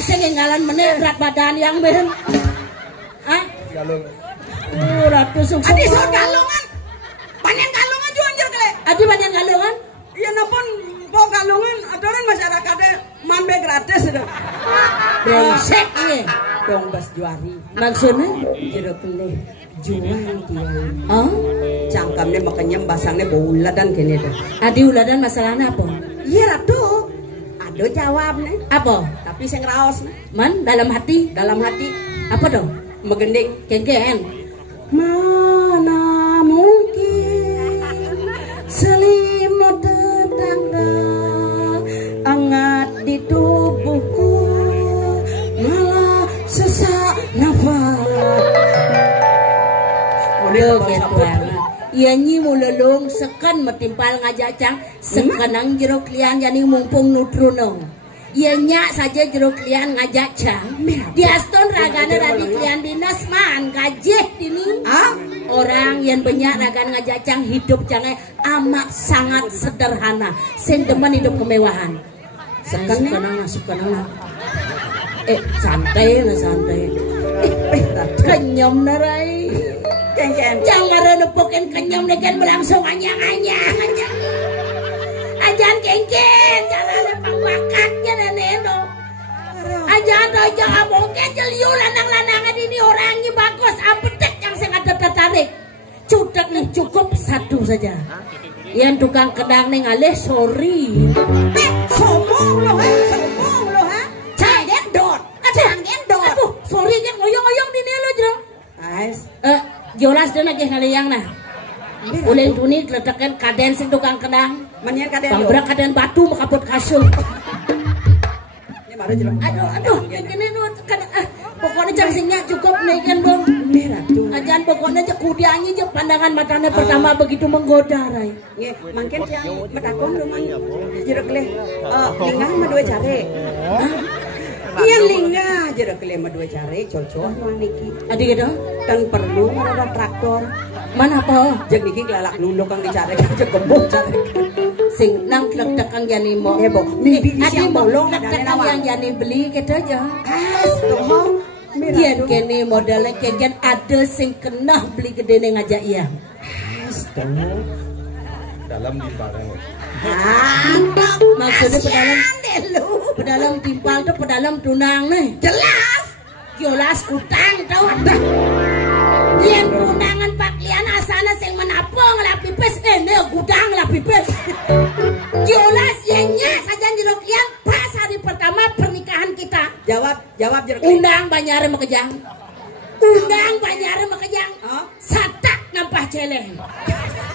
sing ngalan meneh berat badan yang ben. Hah? Galung. Ratu sukses. Adi so galungan. Panen galungan juga anjir kele. Adi panen galungan? Iya napun po galungan aturan masyarakatnya mambe gratis itu. Brengsek ieu. Dong bas juari. Maksudnya? Jero kele juang tiang. Oh? Cangkamnya makanya basangnya bau uladan kene dah. Adi uladan masalahnya apa? Iya ratu. Ada jawab nih. Apa? Tapi saya ngeraos nih. Man dalam hati. Dalam hati Apa dong? megending. Kengken. Mana mungkin selimut tetangga hangat di tubuhku malah sesak nafas. Udah gitu banget. Iya nyi mululung sekan metimpal ngajacang sekanang jeruk lian jadi mumpung nutruno. Iya nyak saja jeruk lian ngajacang. Di aston ragana radi lian dinas man kajeh dini. Orang yang banyak ragan ngajacang hidup jangan amat sangat sederhana. Sen demen hidup kemewahan. Sekanang. Santai lah santai. Kenyam narai. Jangan nepokin kenyam dengan berlangsung anyang-anyang. Ajan kengken, jangan lepang bakatnya neneno. Ajan dojo abongke jeliu lanang-lanangan ini orangnya bagus, apetek yang sangat tertarik. Cutek nih cukup satu saja. Yang tukang kedang nih ngalih sorry. Sombong loh ha. Cangen dot. Aduh, sorry yang ngoyong-ngoyong di nelo jero. Ais. Jelas dia lagi ngaliang nah. Ulin tunik letakkan kaden sing tukang kedang. Manyan kaden. Pambrak kaden batu makaput kasur. Ini baru jelek. Aduh, ini kan pokoknya jangsingnya cukup nih kan bang. Merah tuh. Ajan pokoknya aja kudiannya aja pandangan matanya pertama begitu menggoda rai. Nggih, mangken yang medakon luman jeruk leh. Lingah mah dua care. Iya lingah jeruk leh mah dua care cocok mah niki. Adi gitu. Dan perlu ada traktor. Mana apa? Jeung niki lalak lulu kang dicare aja gembok care. Sing nang klek kang jani mo. Heboh. Mimpi di siang mau bolong klek kang yang jani beli gitu aja. Tuh. Kian kene modalnya kian ada sing kena beli gede nih ngajak iya. Dalam di barang. Maksudnya pedalam timpal tuh pedalam tunang nih. Jelas utang tau ada. Kian tunangan paklian asana sing menapong lapi pes ini gudang lapi pes. Jelas yenya saja jeruk kian pas hari pertama pernikahan kita. Jawab jeruk. Undang Banyare Makejang. Satak nampah celeng.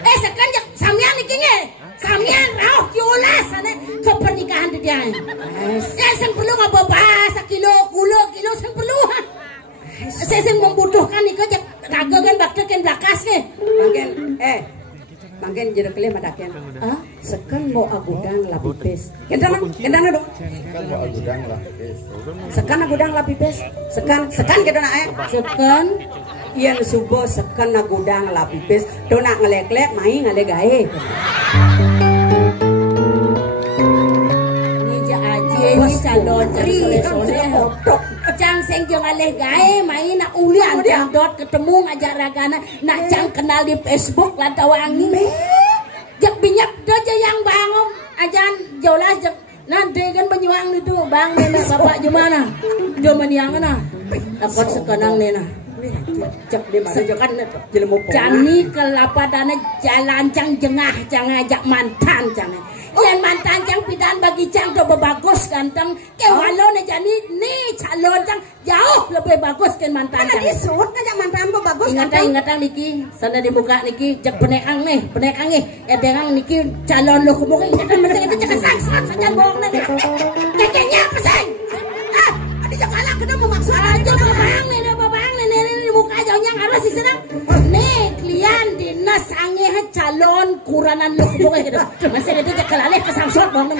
Sekarang samian iki nge. Samian rauh jelas ane ke pernikahan dia. Sing perlu ngabobas kilo sing perlu. Sing membutuhkan iku kagagan baktekan blakas ke. Mangken jeruk leh madaken. Sekan mau agudang lapipes. Kendana dong. Kan mau agudang lah. Sekan agudang lapipes. Sekan kedona Sekan yen subuh sekan agudang lapipes. Dona ngelek-lek mai ngale gae. Ni ja aje ni calon sore-sore. Cang sing jeung aleh gae mai na ulian jang dot ketemu ngajak ragana nak cang kenal di Facebook Lantawangi. Jak binyak aja yang bangun ajan jelas jak nanti kan penyuang itu bang nena bapak gimana jaman yang mana takut sekenang nena cek di mana kan cani kelapadana jalan cang jengah cang ngajak mantan cang yang mantan cang pidan bagi cang coba bagus ganteng ke walau jani nih calon cang jauh lebih bagus kan mantan cang disut ngajak mantan bagus ingatan niki sana dibuka niki cek penekang nih edengang niki calon lo kubuka ingatan masa itu cek sang saja bohong nih kekenya peseng ada jakalah kena memaksa aja babang nih muka jauhnya harus di sana nih klien dinas angin calon kuranan lo kubuka gitu masa itu cek kelaleh kesangsot bohong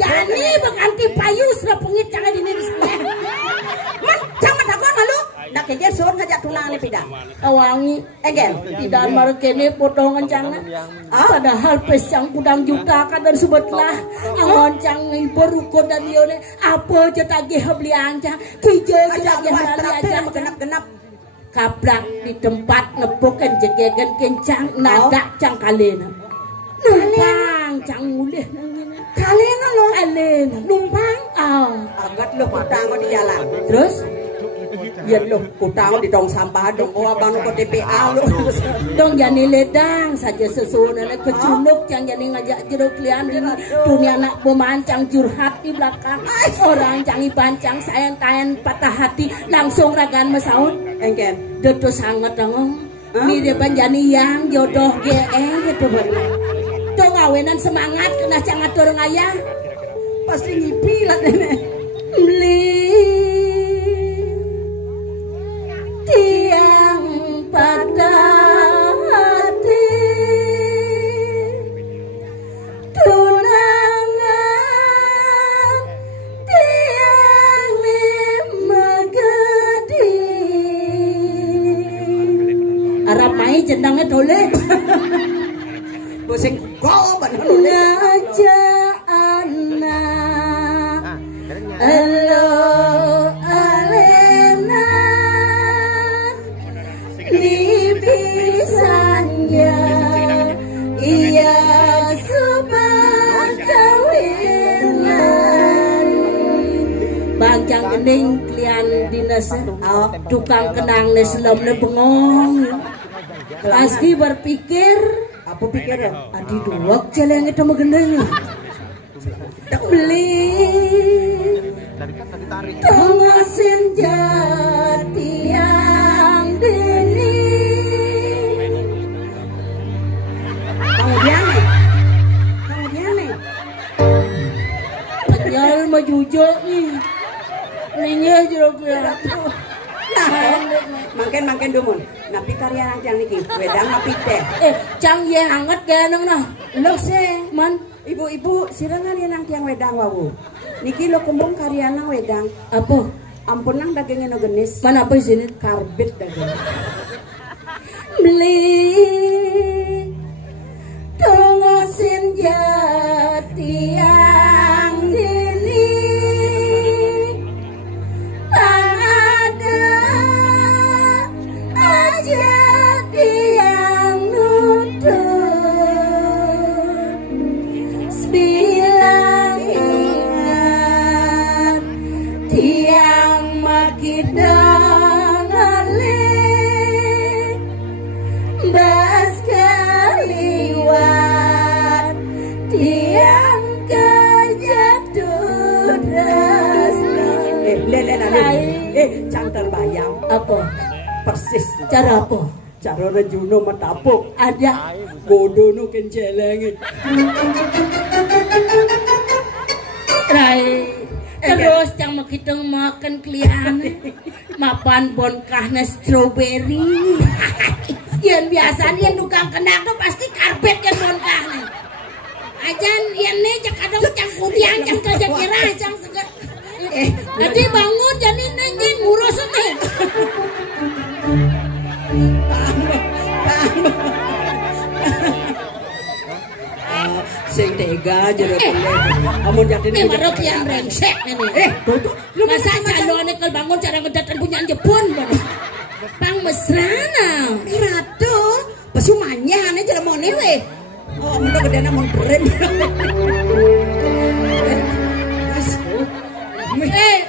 Jani berganti payu sudah pengit jangan ini di sekolah. Jangan takut malu. Nak kejar suruh ngajak tulang ni pida. Awangi Engken. Tidak mar kene potongan cangan. Padahal pesang kudang juta kadar sebetlah. Angon cang berukur dan dione apa je tagih beli anca. Kijo je tagih lali aja genap-genap. Kaplak di tempat nepokan jegegen kencang nada cang kalena. Numpang cang mulih nangina. Kalena lo. Kalena Numpang. Agat lo kutang di jalan. Terus ya lo kutang di tong sampah dong abang ke TPA lo. Dong jani ledang saja sesuatu kecunuk yang jani ngajak jeruk lian di dunia anak pemancang curhat di belakang orang cangi pancang sayang tayan patah hati langsung ragan mesaut engken dodo sangat dong ni depan jani yang jodoh gitu bener dong awenan semangat kena cangat orang ayah pasti ngipi lah nenek tiang patah hati tunangan tiang megedi Arab mai jendangnya tole boseng kau benar ngajak anak elo Libisannya ia sobat kawinan Bangcang gening klian dinas tukang kenang ne selom ne bengong Asli berpikir apa pikirnya adi duak celeng itu megendeng beli Tungasin jati yang dini kemudian nih Kenyal majujok nih Linya jeruk ya Makin dumun napi karya nang yang niki wedang napi teh cang ye hangat gaya nang nah lo se man ibu-ibu sirangan ya nang tiang wedang wawu niki lo kumbung karya nang wedang apa ampun nang dagingnya no genis mana apa sini karbit daging beli tungusin jati yang dini tak ada aja yang nutut sebilang ingat tiang makidang alik bas kaliwat tiang kejatuh can terbayang apa persis cara apa cara rejuno metapuk ada bodoh nu kencelengit Rai terus yang makidang makan klian mapan bonkahna strawberry yang biasa yang tukang kenang tuh pasti karpet yang bonkahna ajan yang nih cak kadang cang kudian cang kerja kira cang seger jadi bangun jadi nengin ngurus nih sing tega jero amun jadi ini marok yang rengsek ini lu masa calonnya kalau bangun cara ngedatan punya Jepun pang mesrana ratu pesumanya nih jero mone we oh mun gedena mun beren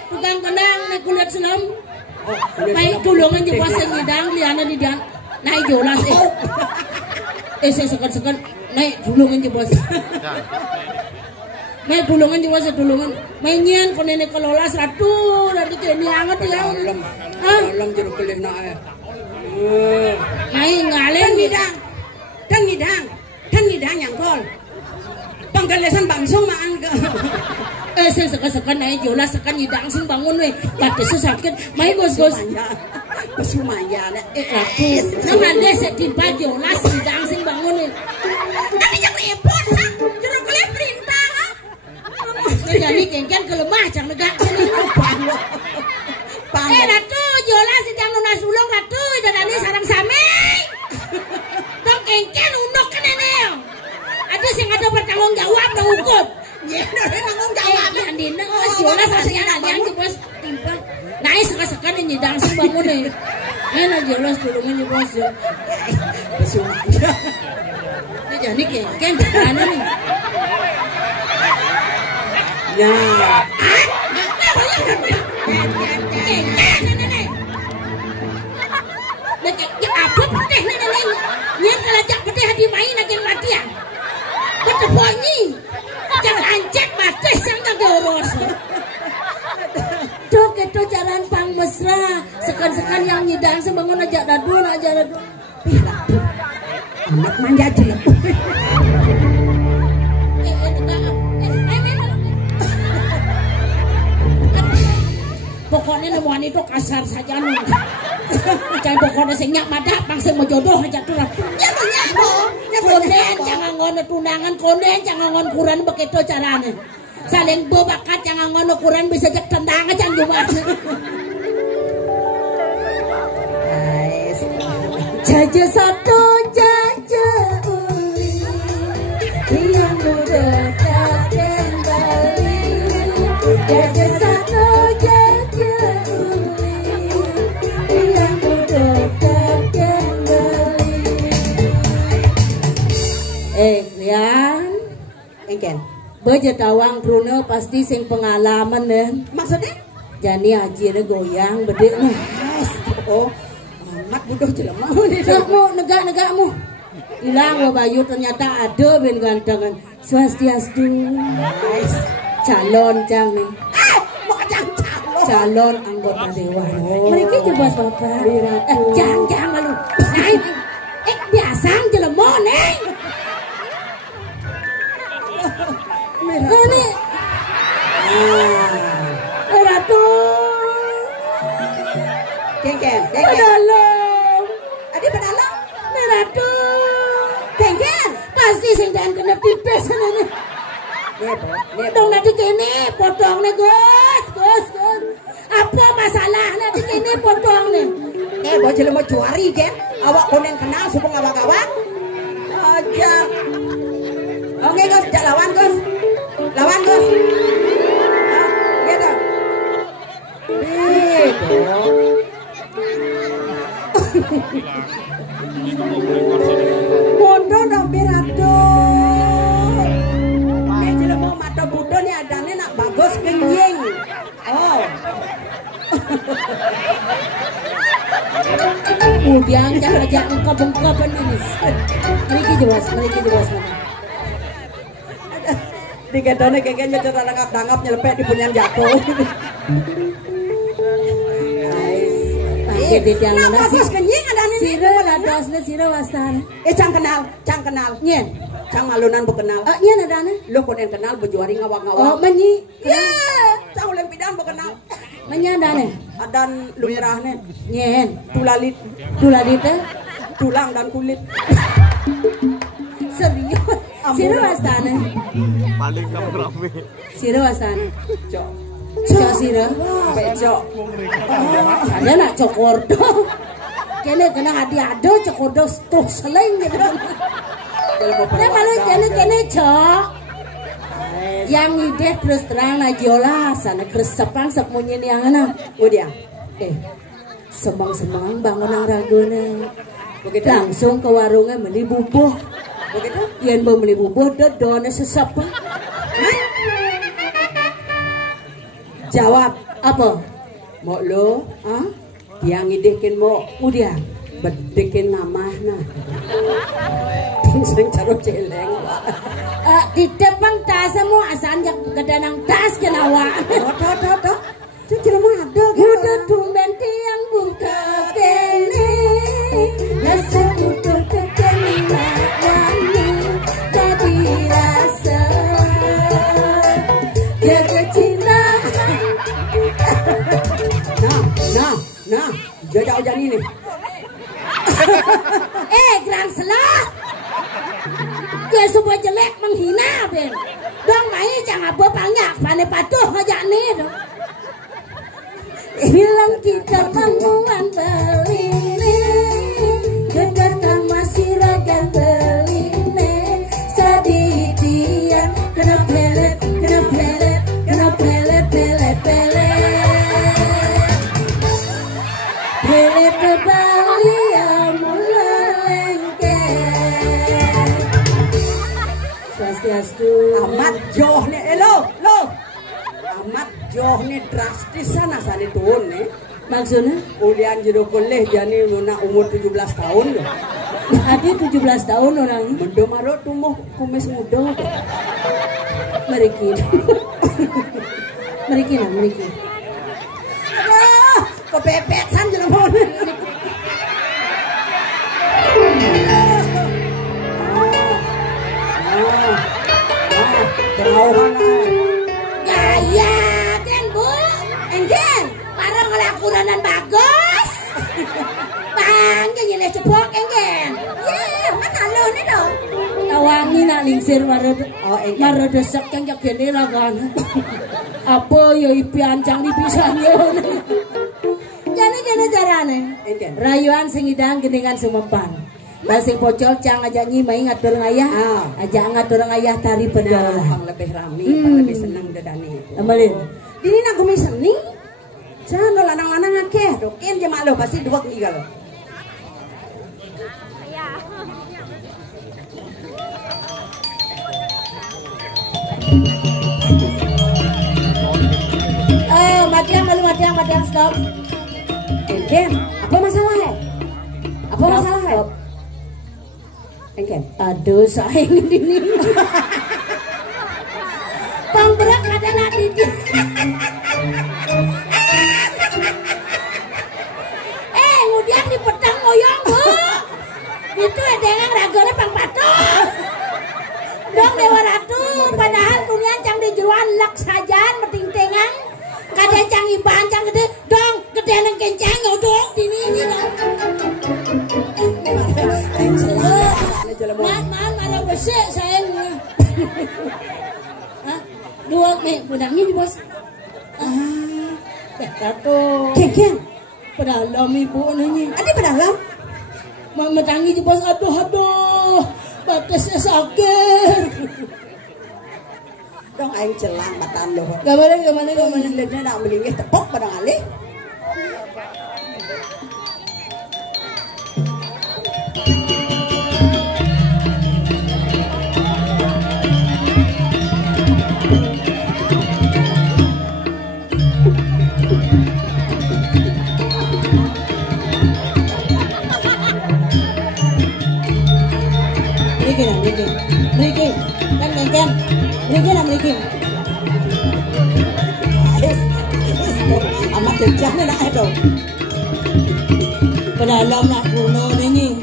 tukang kendang naik kulihat selam naik tulungan jepas yang ngidang liana di dan naik jolas saya sekan naik tulungan jepas naik tulungan jepas tulungan mainan kau nenek kelola satu dan itu ini hangat ya alam jeruk kelih naik naik ngaleng dan ngidang nyangkol penggalesan bangsung maang saya sekan naik jolas sekan ngidang sing bangun we batis sakit main gos pesumaya aku nama dia setimpa jolas ngidang sing bangun we tapi yang repot jeruk kelih perintah jadi kengken kelemah cang negak ratu jolas si cang nunas ulung ratu dan ini sarang samei tanggung jawab dong hukum. Ya, tanggung jawab. Yang dina jelas aslinya yang bos timpang. Nah, sekan-sekan nyidang sing bangun nih. Jelas tulungan nih bos. Besok. Ini jadi kan mana nih? Ya. Apa putih nih nih? Nyen kelajak putih hadi main lagi mati ya. Betul bunyi. Jangan ancet mati sangat geros. Dok itu jalan pang mesra. Sekan-sekan yang nyidang sebangun aja dadun. Amat manja jelek. Pokoknya nemuan itu kasar saja nih. Jangan pokoknya sing nyak madak langsung mau jodoh aja tuh. Konden jangan ngono tunangan, konden jangan ngono kuran begitu caranya. Saling bakat jangan ngono kuran bisa jek tendangan jangan cuma. Jaja satu jaja uli, yang muda takkan balik. Jaja satu jaja uli, yang muda takkan balik. Rian, Engken. beje tawang Bruno pasti sing pengalaman ya. Maksudnya? Jani ajine goyang bedek nih. Oh. Amat bodoh jelema. Kamu negak-negakmu. Hilang Bayu ternyata ada ben gantengan. Swastiastu. Calon jang nih. Mau calon. Calon anggota dewan. Mereka coba bapak. Jangan malu. Biasa jelema neng. Ini. Ratu. Kengken. Pedalam. Adi pedalam. Ratu. Kengken. Pasti sing dan kena pipes ini. Dong nanti kene potong nih Gus. Apa masalah nanti kene potong nih? Bawa jelema juari kan? Awak konen kenal supong awak-awak. Aja. Oke Gus, jak lawan Gus. Lawan Gus. Gitu. Bodoh dong Pirado. Nek jelema mata bodoh nih adane nak bagus kenjing. Oh. Udiang jangan aja engkau-engkau ini. Mereka jelas mana. Diketone kayaknya cara tangkap nyelepet di punyan jatuh. Jadi yang nasi kenying ada nih. Siro ladosnya siro wasan. Cang kenal. Nyen. Cang malunan bu kenal. Nyen ada nih. Lo konen kenal berjuari ngawak-ngawak. Oh menyi. Ya. Cang ulem pidan bu kenal. Menyi ada nih. Adan lumrahnya. Nyen. Tulalit. Tulang dan kulit. Serius. Siro wasan. Paling kamu rame. Siro wasan. Cok. Cok siro. Becok. Ada nak cokordo. Kena hadiah cokordo tuh seleng gitu. Nah malu kene cok. Yang ide terus terang najiola sana keresepang semuanya nih yang ana. Udah. Semang bangun raguna. Begitu langsung ke warungnya beli bubuk. Begitu? Yang beli bubuk dodone sesapa. Jawab apa? Mau lo, yang ngidekin mau Udah. bedekin namanya. Sering caro celeng. Di depan tas semua asalnya kedanang tas kenawa. Toh. Itu jelema ada. Udah tumben tiang buka kene. Rasa utuh kekene wangi jadi rasa. Jaga cinta. Nah, jauh ini nih. Gerang selah. Ya semua jelek menghina ben. Dong main jangan bapaknya pane patuh aja nih dong. Bilang kita bangunan beline, gedatan masih ragan beline, sedih dia. Swastiastu. Amat joh nih, lo. Amat joh nih drastis sana turun nih. Maksudnya? Ulian jero kuliah jani nuna umur 17 tahun loh. Adi 17 tahun orangnya. Mendo maro tumuh kumis muda. Meriki. Meriki. Aduh, kepepetan jelebon. Terauhan gaya kan Bu enggen parang ngelakunan bagus bang gini cepok enggen mana lo nih dong tawangi nak lingsir maro desek yang gini ragan apa ya piancang di pisahnya jadi gini carane rayuan sing idang geningan sumempan Basing pocol cang aja nyimai ngatur ngayah, aja ngatur ngayah tari pedal. Pang lebih rami, pang lebih senang dadani. Amalin. Dini nak gumi seni, jangan lo lanang-lanang akeh, dokin jema lo pasti dua tiga lo. Matiang, stop. Ken, apa masalahnya? Apa masalahnya? Engken. Aduh saing ini. Bang berak ada nak di dia. Ngudian di pedang ngoyong Bu. Itu dengan ragone pang patuh. Dong Dewa Ratu padahal kunian cang di jeruan lak sajan meting-tengang. Kadang cang iban cang gede dong gede nang kencang dong dini ini dong. Man, mana besek sayang. Hah? Dua nih, pedangnya di bos. Tato. Ken. Pedalam ibu nanya. Ada pedalam? Mama tangi di bos. Aduh. Batasnya sakit. Dong aing celang matan lo. Gimana? Lelenya nak melingih tepok pedang alih. Meriki. Amat jejahnya nak itu. Pedalam nak kuno ni.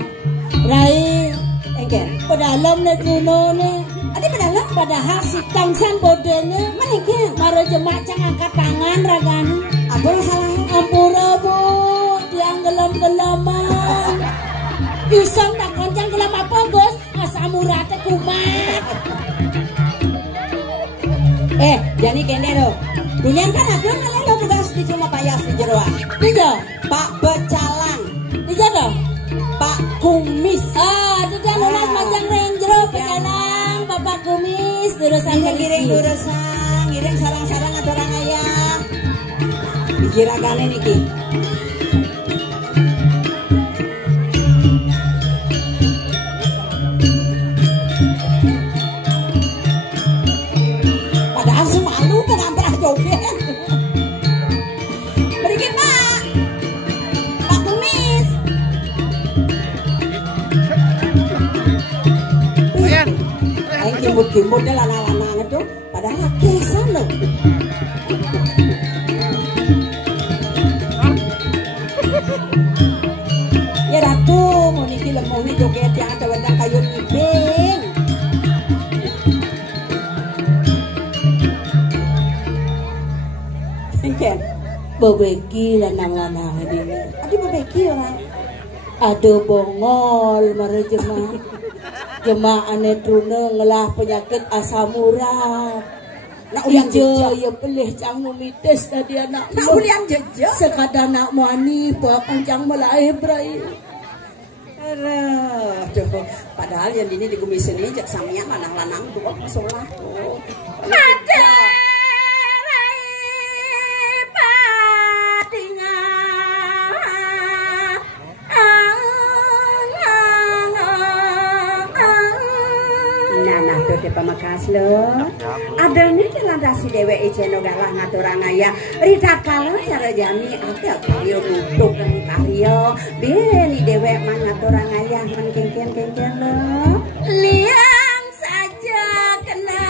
Rai. Engken. Pedalam nak kuno ni. Ada pedalam? Padahal si tangsan bodene. Mana Maro jemaah cang angkat tangan ragane. Apa masalahnya? Ampura Bu. Tiang gelam-gelaman. Pisang tak koncang gelam apa Gus? Asam murate kumat. Jadi kene lo. Dunian kan ada mana lo tugas di cuma payas di jeroan. Tiga. Pak Becalang. Tiga dah. Pak Kumis. Tiga lunas macam renjero pecalang. Bapak Kumis. Durusan giring sarang-sarang ada orang ayah. Dikiragane niki. Berikan Pak Kumis. Aing kimut-kimut dia lana-lana itu padahal kesan loh. Ya Ratu, mau niki lemah ni joget yang ada wedang kayu ibing. Engken. Bebeki lanang-lanang ini. Ada bebeki orang. Ada bongol mara jemaah ane tuna ngelah penyakit asam urat. Nak ulian jejak ya pelih cang mumites tadi anak. Nak ulian jejak. Sekadar nak muani pak cang melai brai. Aduh, padahal yang ini di kumis ini jak samia lanang-lanang dua masalah. Ada. mekas lo. Adanya dilandasi dheweke jeno galah ngaturang ayah. Rita kala cara jami ada karya nutuk dan karya. Beni dhewek man ngaturang ayah men kengken lo. Liang saja kena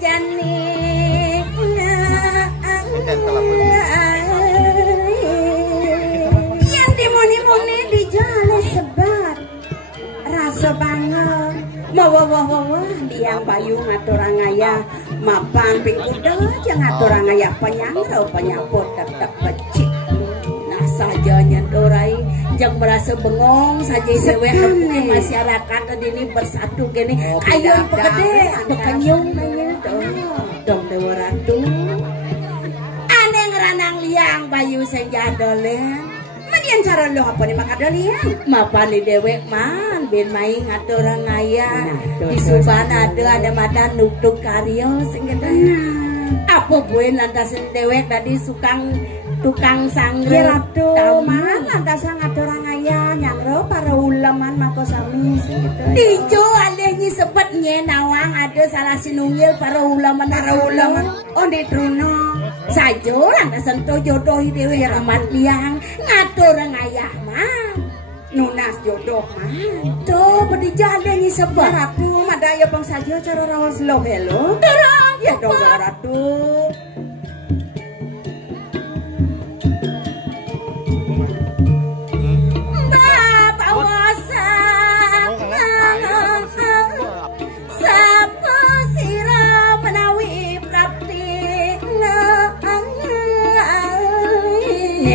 jani. Yang dimuni-muni di jalan sebat. Rasa banget. Wah diang bayu ngaturang ayah mapan pingkuda aja ngaturang ayah penyangro penyapot tetap becik. Nah saja nyendorai jang merasa bengong saja dewe di masyarakat ini bersatu gini ayo pegede bekanyung nanya dong dewa ratu aneh ngeranang liang bayu senjadolen. Menian cara lo apa nih maka liang mapan di dewek man ben main ngaturang ayah di suban ada mata nuktuk karyo sehingga apa buen lantasan dewek tadi tukang sangre ratu man lantasan ngaturang ayah nyangro para ulaman mako sami gitu dijo alih nyi sebet nyenawang ada salah sinunggil para ulaman oh di truno sajo lantasan to jodoh dewe ramat liang ngaturang ayah mah nunas jodoh mah tuh berdijale nyi sebet ratu madaya bang sajo cara rawas lo hello ya dong ratu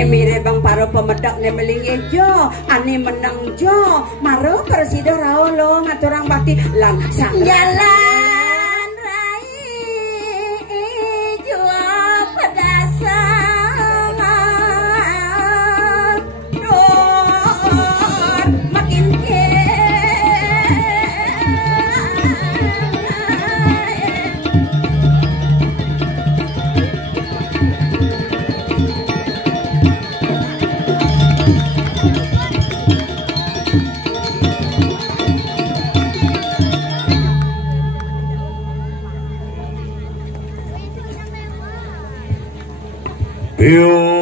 mire bang paro pemedak ne belinge jo ane menang jo maro presida rao lo ngaturang bakti lang sang jalan rai jua pedasang dor makin ke Yo